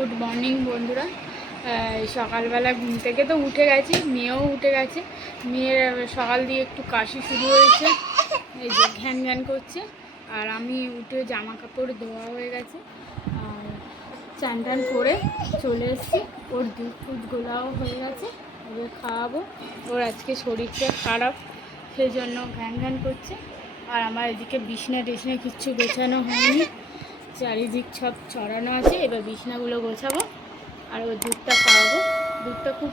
Good morning বন্ধুরা। সকালবেলা ঘুম থেকে তো উঠে গেছি, মেয়েও উঠে গেছে। মেয়ের সকাল দিয়ে একটু কাশি শুরু হয়েছে, এই যে ঘ্যান ঘ্যান করছে। আর আমি উঠে জামা কাপড় ধোয়া হয়ে গেছে, আর চান টান করে চলে এসেছি। ওর দুধ টুধ গোলাও হয়ে গেছে, ওকে খাওয়াবো। ওর আজকে শরীরটা খারাপ, সেই জন্য ঘ্যান ঘ্যান করছে। আর আমার এদিকে বিছনা টিছনা কিচ্ছু গোছানো হয়নি, চারিদিক সব ছড়ানো আছে। এবার বিছনাগুলো গোছাবো আর ওর দুধটা খাওয়াবো। দুধটা খুব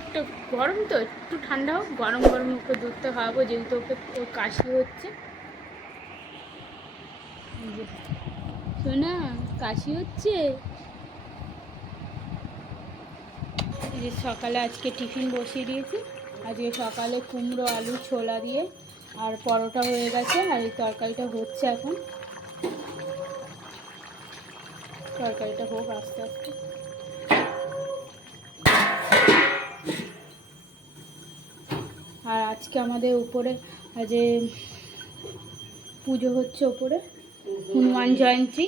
গরম, তো একটু ঠান্ডা হোক, গরম গরম ওকে দুধটা খাওয়াবো, যেহেতু ওকে ওর কাশি হচ্ছে। শোনা, কাশি হচ্ছে। এই যে সকালে আজকে টিফিন বসিয়ে দিয়েছি। আজকে সকালে কুমড়ো আলু ছোলা দিয়ে আর পরোটা হয়ে গেছে, আর এই তরকারিটা হচ্ছে এখন। তরকারিটা হোক আস্তে আস্তে। আর আজকে আমাদের উপরে যে পুজো হচ্ছে, উপরে হনুমান জয়ন্তী।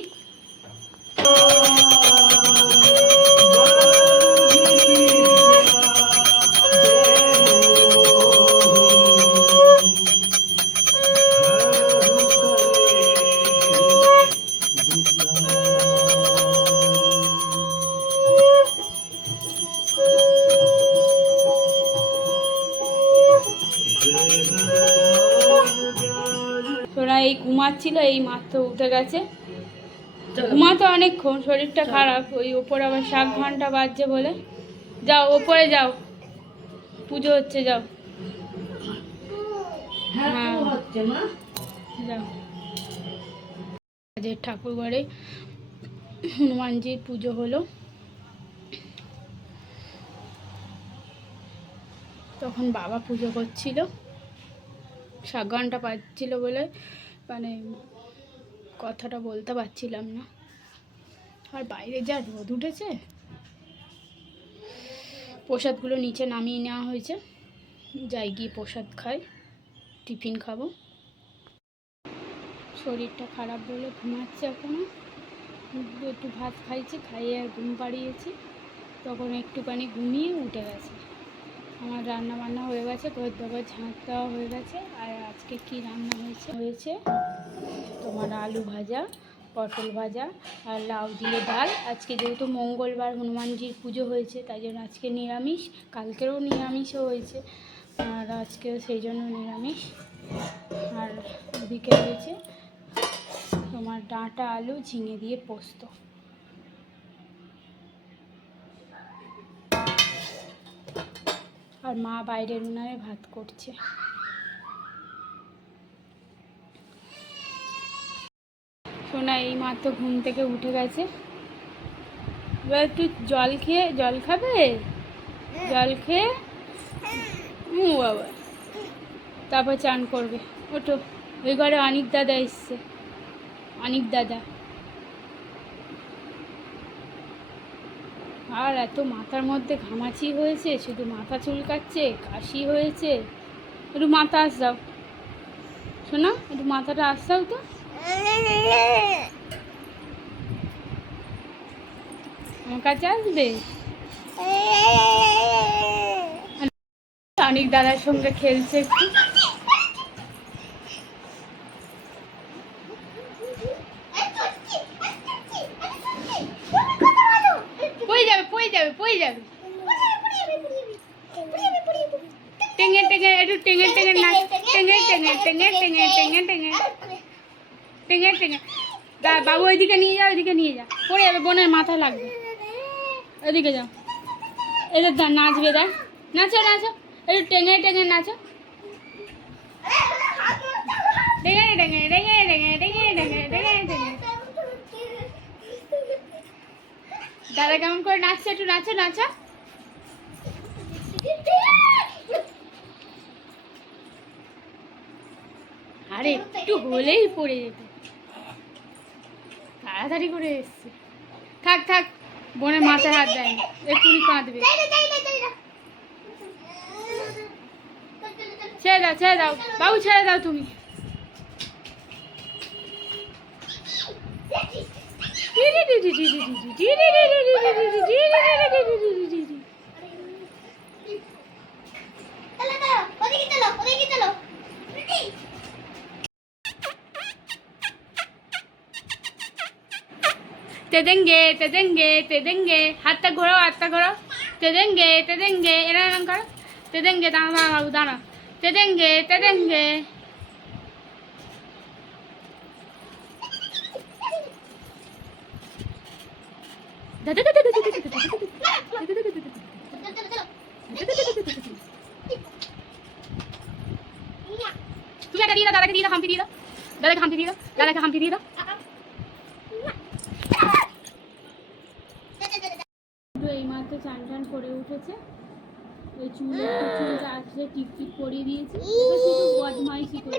তোরা এই ঘুমাচ্ছিল, এই মাত্র উঠে গেছে। ঘুমাতো অনেকক্ষণ, শরীরটা খারাপ। ওই ওপরে আবার শাক ঘন্টা বাজছে বলে। যাও ওপরে যাও, পুজো হচ্ছে, যাও। হ্যাঁ যাও। আজকে ঠাকুর ঘরে হনুমানজির পুজো হলো। তখন বাবা পুজো করছিল, শাক ঘন্টা বাজছিল বলে মানে কথাটা বলতে পারছিলাম না। আর বাইরে যা রোদ উঠেছে। প্রসাদগুলো নিচে নামিয়ে নেওয়া হয়েছে, যাই গিয়ে প্রসাদ খাই, টিফিন খাবো। শরীরটা খারাপ বলে ঘুমাচ্ছে এখনো। একটু ভাত খাইছি, খাইয়ে আর ঘুম পাড়িয়েছি, তখন একটুখানি ঘুমিয়ে উঠে গেছে। আমার রান্না বান্না হয়ে গেছে, ঘর দোর ঝাঁট দেওয়া হয়ে গেছে। আর আজকে কি রান্না হয়েছে তোমার আলু ভাজা, পটল ভাজা আর লাউ দিয়ে ডাল। আজকে যেহেতু মঙ্গলবার হনুমানজির পুজো হয়েছে, তাই জন্য আজকে নিরামিষ। কালকেরও নিরামিষও হয়েছে, আর আজকেও সেই জন্য নিরামিষ। আর ওদিকে হয়েছে তোমার ডাঁটা আলু ঝিঙে দিয়ে পোস্ত। আর মা বাইরের উনানে ভাত করছে। সোনা এই মাত্র ঘুম থেকে উঠে গেছে। এবার একটু জল খাবে, জল খেয়ে বাবা তারপর চান করবে। ওঠো, ওই ঘরে অনিক দাদা এসছে, অনিক দাদা। আর এত মাথার মধ্যে ঘামাচি হয়েছে, শুধু মাথা চুলকাচ্ছে, কাশি হয়েছে। একটু মাথা আসাও শোনা, একটু মাথাটা আসাও তো। আমার কাছে আসবে। অনেক দাদার সঙ্গে খেলছে একটু। পড়ে যাবে টেঙে টেঙে, একটু টেঙে টেঙে নাচ, টেঙে টেঙে টেঙে টেঙে টেঙে টেঙে টেঙে টেঙে। বাবু ওইদিকে নিয়ে যাও, ওইদিকে নিয়ে যা, পড়ে যাবে, বোনের মাথায় লাগবে। ওইদিকে যাও, এদের নাচবে, দেখ নাচো নাচো, একটু টেঙে টেঙে নাচো। টেঙে টেঙে টেঙে টেঙে টেঙে টেঙে টেঙে টেঙে। দাদা কেমন করে নাচছে, একটু নাচো নাচো। আরে একটু হলেই পড়ে যেত, তাড়াতাড়ি করে এসছে। থাক থাক, বোনের মাথায় হাত দেয়নি, এক্ষুনি কাঁদবে। ছেড়ে দাও বাবু, ছেড়ে দাও তুমি। তেদেঙ্গে হাতটা ঘোরাও তেদেঙ্গে এরকম করো তেদেঙ্গে দাঁড়া বাবু দাঁড়া তেদেঙ্গে তুমি একটা দিয়ে দাও দাদাকে দিয়ে দাও হাম্পি দিয়ে দাও এই মাত্র চান টান করে উঠেছে ওই চুল আসলে টিপ পরিয়ে দিয়েছি শুধু বদমাইশি করে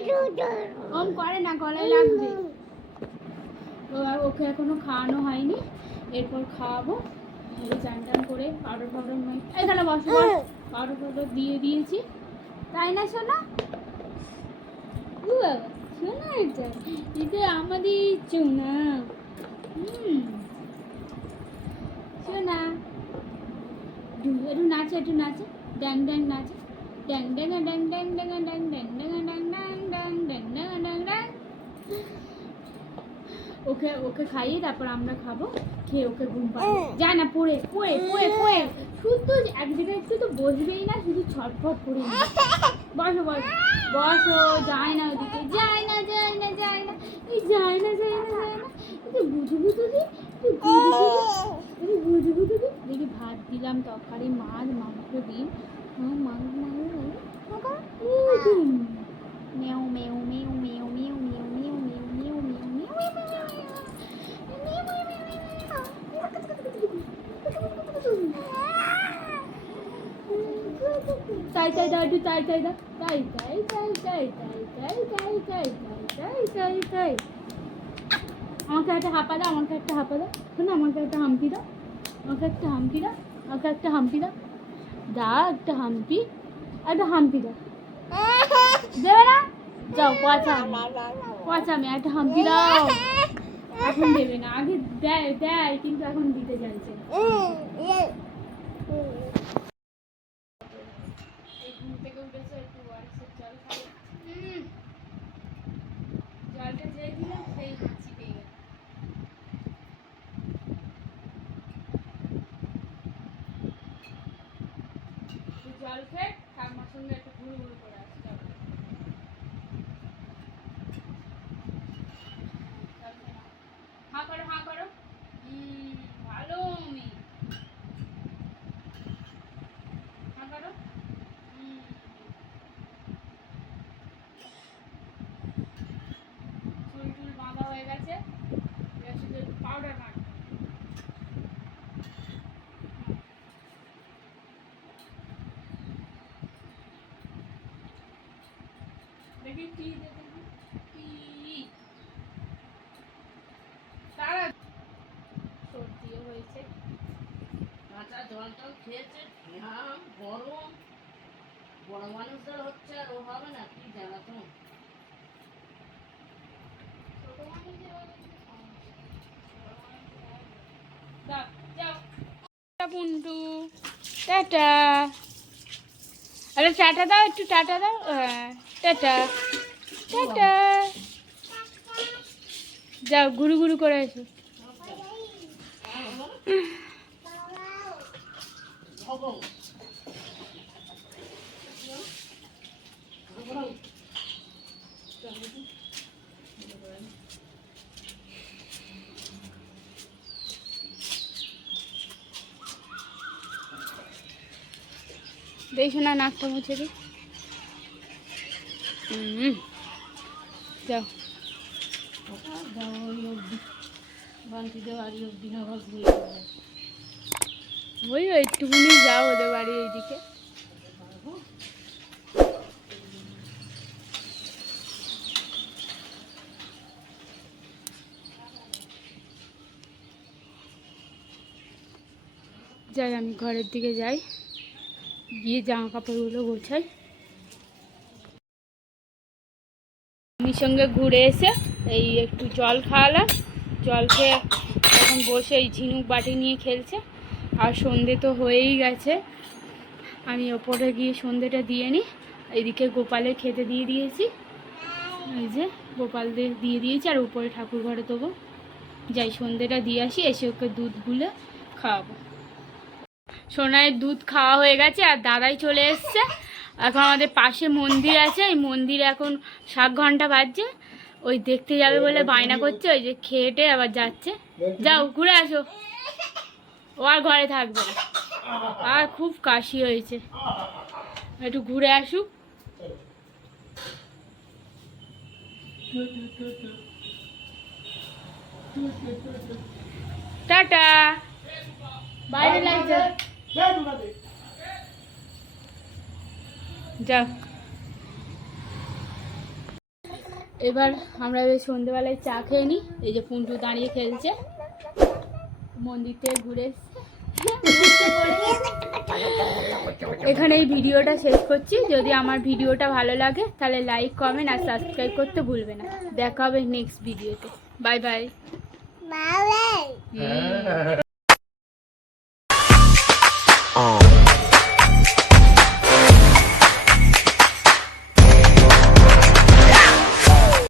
ওম করে না গলায় লাগবে ওকে এখনো খাওয়ানো হয়নি এরপর খাওয়াবো চান টান করে পাউডার এখানে বস পাউডার দিয়ে দিয়েছি তাই না সোনা সোনা এটা আমাদের সোনা সোনা একটু নাচে ড্যাং নাচে ড্যাং ওকে খাইয়ে তারপর আমরা খাবো খেয়ে ওকে ঘুম পাড়াবো যায় না পড়ে শুধু এক জায়গায় একটু তো বসবেই না শুধু ছটফট করে বসো যায় না ওদিকে যায় না বুঝু দেখি ভাত দিলাম তরকারি মাছ মাংস দিন মেও মেও মেও মেও মেও মেও মেও মেও মেও মেও তাই আমাকে একটা হাঁপা দাও শোনো আমাকে একটা হাম্পি দাও একটা হাম্পি দাও একটা হাম্পি দাও দেবে না যাও পচামি একটা হাম্পি দাও এখন দেবে না আগে দেয় কিন্তু এখন দিতে চাইছে ঘুম থেকে উঠেছে একটু জল খাবে জলটা যেই দিলাম সেই হাঁচি পেয়ে গেল জল খেয়ে ঠাকুমার সঙ্গে একটু ঘুরু করে আসতে হবে হাঁ করো ভালো মেয়ে হাঁ করো চুল বাঁধা হয়ে গেছে শুধু পাউডার মাখতে দেখি টি তারা সর্দিও হয়েছে কাঁচা জল খেয়েছে গরম বড় মানুষদের হচ্ছে আর ও হবে না কি জানা তো পুন্টু টাটা আরে টাটা দাও একটু টাটা দাও টাটা যাও ঘুরু করে এসো দেখো না নাকটা মুছে দিই যাও ওই একটুখানি যাও ওদের বাড়ি এইদিকে যাই আমি ঘরের দিকে যাই গিয়ে জামা কাপড়গুলো গোছাই আমি সঙ্গে ঘুরে এসে এই একটু জল খাওয়ালাম জল খেয়ে এখন বসে এই ঝিনুক বাটি নিয়ে খেলছে। আর সন্ধে তো হয়েই গেছে, আমি ওপরে গিয়ে সন্ধেটা দিয়ে নিই। এদিকে গোপালের খেতে দিয়ে দিয়েছি, এই যে গোপালদের দিয়ে দিয়েছি, আর উপরে ঠাকুর ঘরে দেবো। যাই সন্ধেটা দিয়ে আসি, এসে ওকে দুধ গুলে খাওয়াবো। সোনাইয়ের দুধ খাওয়া হয়ে গেছে, আর দাদাই চলে এসছে। এখন আমাদের পাশে মন্দির আছে, এই মন্দিরে এখন 7 ঘন্টা বাজছে, ওই দেখতে যাবে বলে বায়না করছে। ওই যে খেয়েটে আবার যাচ্ছে। যাও ঘুরে আসো, ও আর ঘরে থাকবে না, আর খুব কাশি হয়েছে, একটু ঘুরে আসুক। টাটা, বাইরে লাগছে, যাও। এবার আমরা এই সন্ধ্যেবেলায় চা খেয়ে নিই। এই যে পুন্টু দাঁড়িয়ে খেলছে, মন্দির থেকে ঘুরে এসছে। এখানে এই ভিডিওটা শেষ করছি। যদি আমার ভিডিওটা ভালো লাগে তাহলে লাইক, কমেন্ট আর সাবস্ক্রাইব করতে ভুলবে না। দেখা হবে নেক্সট ভিডিওতে। Bye bye. Oh.